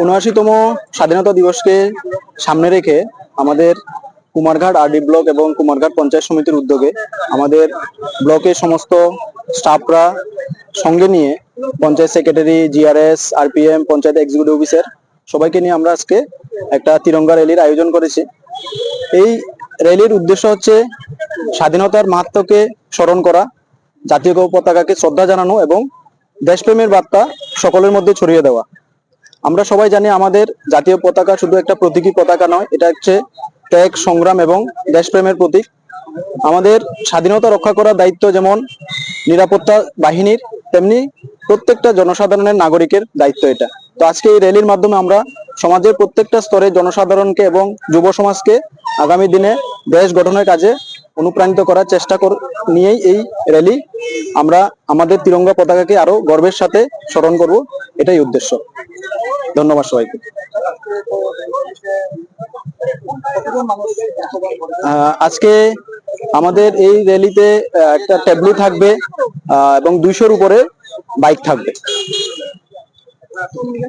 উনআশিতম স্বাধীনতা দিবসকে সামনে রেখে আমাদের কুমারঘাট আরডি ব্লক এবং কুমারঘাট পঞ্চায়েত সমিতির উদ্যোগে আমাদের ব্লকের সমস্ত স্টাফরা সঙ্গে নিয়ে panchayat secretary GRS RPM panchayat executive officer সবাইকে নিয়ে আমরা আজকে একটা তিরঙ্গা র্যালির আয়োজন করেছি। এই র্যালির উদ্দেশ্য হচ্ছে স্বাধীনতার মাহাত্মকে স্মরণ করা, জাতীয় পতাকাকে শ্রদ্ধা জানানো এবং দেশপ্রেমের বার্তা সকলের মধ্যে ছড়িয়ে দেওয়া। আমরা সবাই জানি আমাদের জাতীয় পতাকা শুধু একটা প্রতীকী পতাকা নয়, এটা হচ্ছে ত্যাগ, সংগ্রাম এবং দেশপ্রেমের প্রতীক। আমাদের স্বাধীনতা রক্ষা করার দায়িত্ব যেমন নিরাপত্তা বাহিনীর, তেমনি প্রত্যেকটা জনসাধারণের নাগরিকের দায়িত্ব এটা। তো আজকে এই র্যালির মাধ্যমে আমরা সমাজের প্রত্যেকটা স্তরে জনসাধারণকে এবং যুব সমাজকে আগামী দিনে দেশ গঠনের কাজে অনুপ্রাণিত করার চেষ্টা নিয়েই এই র্যালি আমরা আমাদের তিরঙ্গা পতাকাকে আরও গর্বের সাথে স্মরণ করব, এটাই উদ্দেশ্য। ধন্যবাদ সবাইকে। আজকে আমাদের এই র্যালিতে একটা ট্যাবলু থাকবে এবং দুইশোর উপরে বাইক থাকবে। মন্দির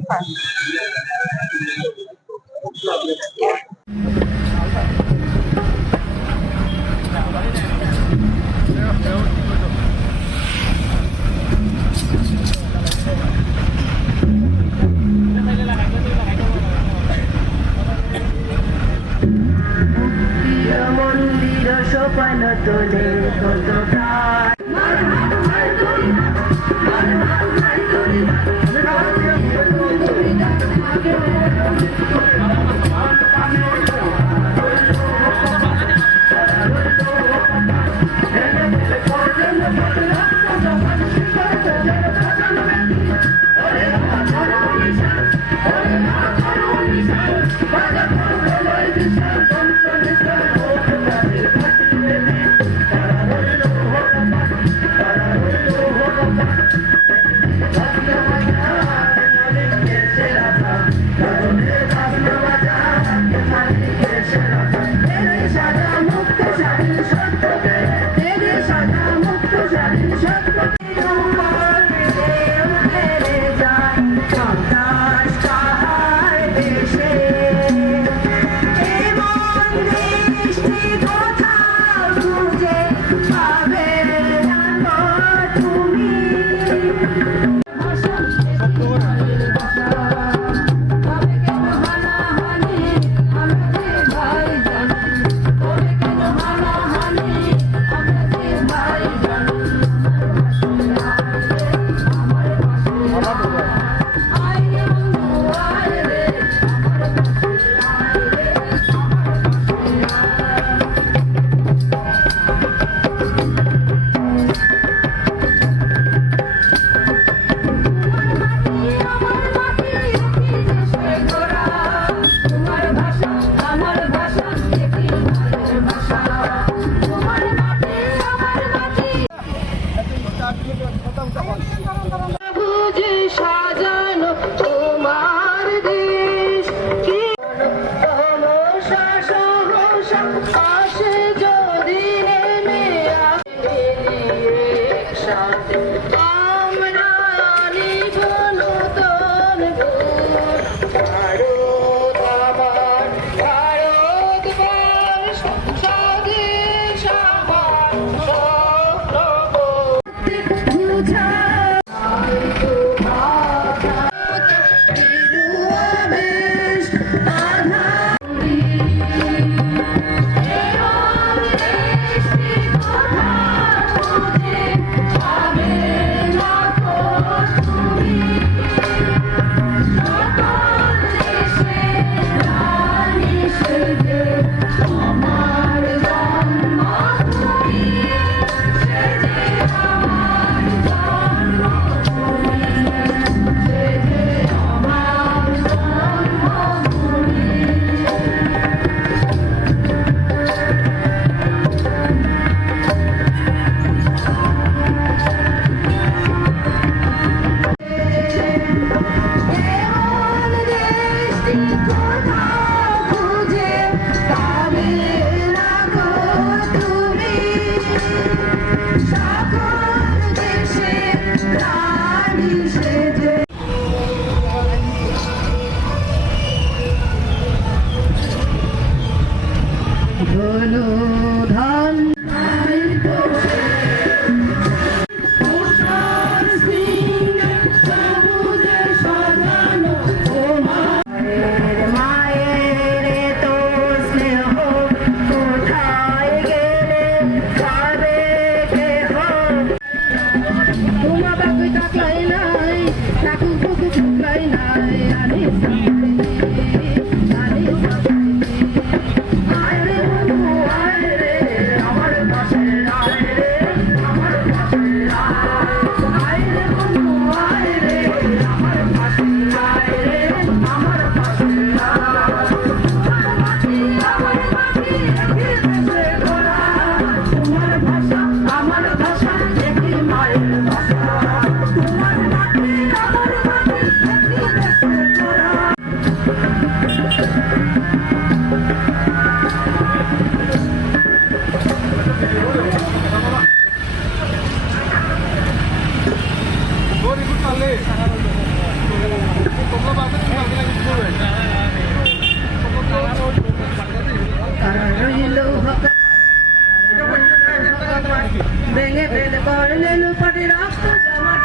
ভেঙে ভেদ করলেন উপরে রাস্ত জামার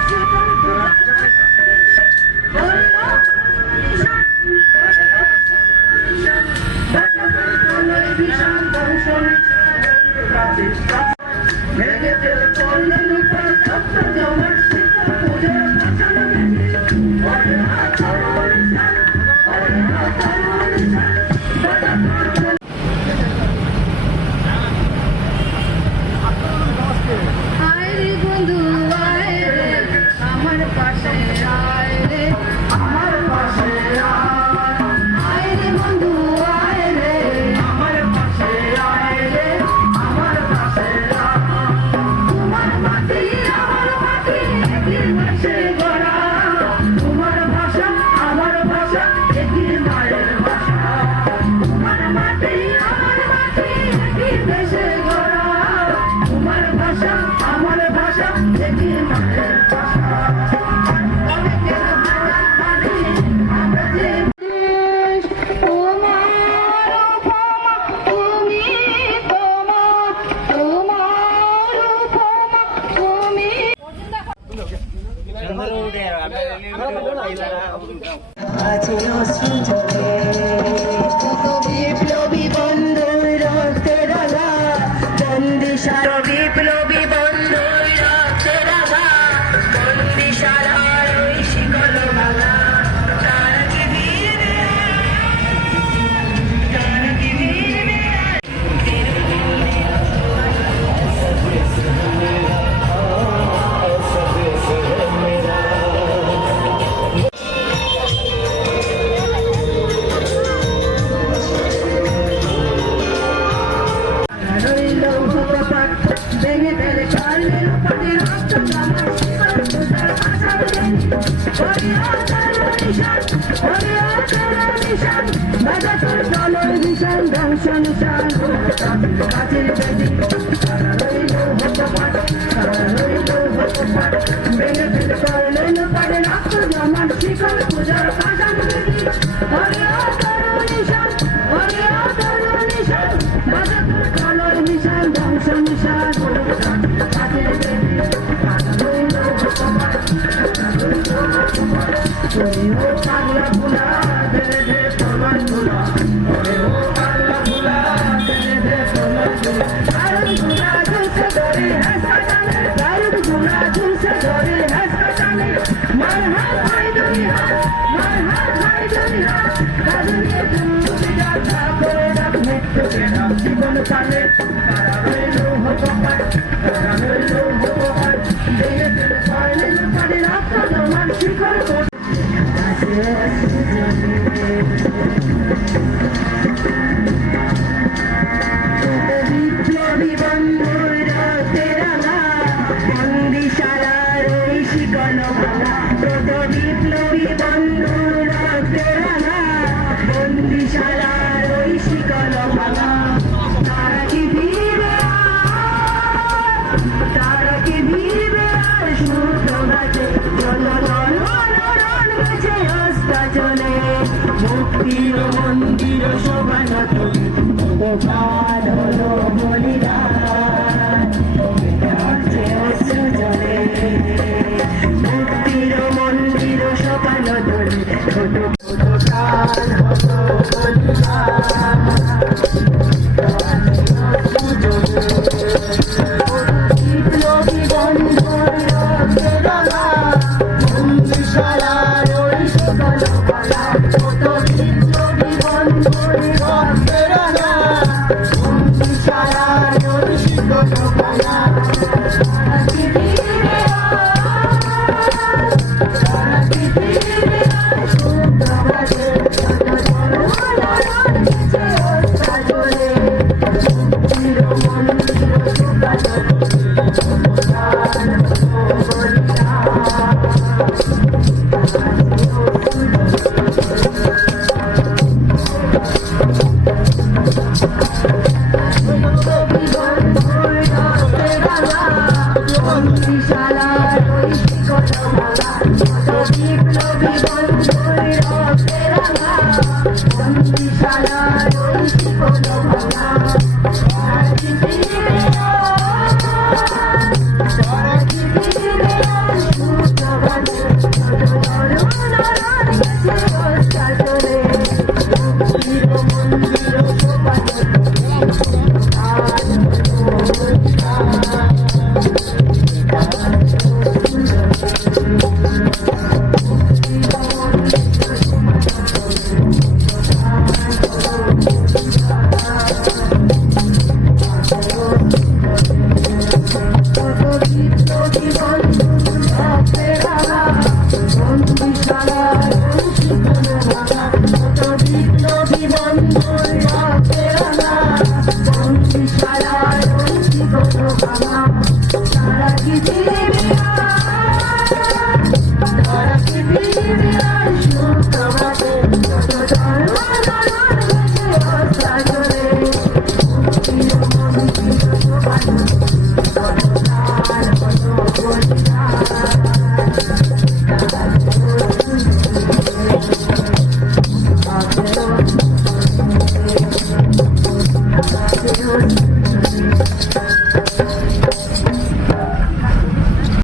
ভীষণ দর্শন Thank you. Thank you. Thank you.